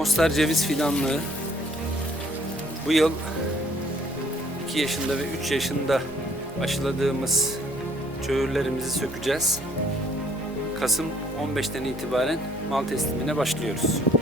Mostar ceviz fidanlığı bu yıl 2 yaşında ve 3 yaşında aşıladığımız çöğürlerimizi sökeceğiz. Kasım 15'ten itibaren mal teslimine başlıyoruz.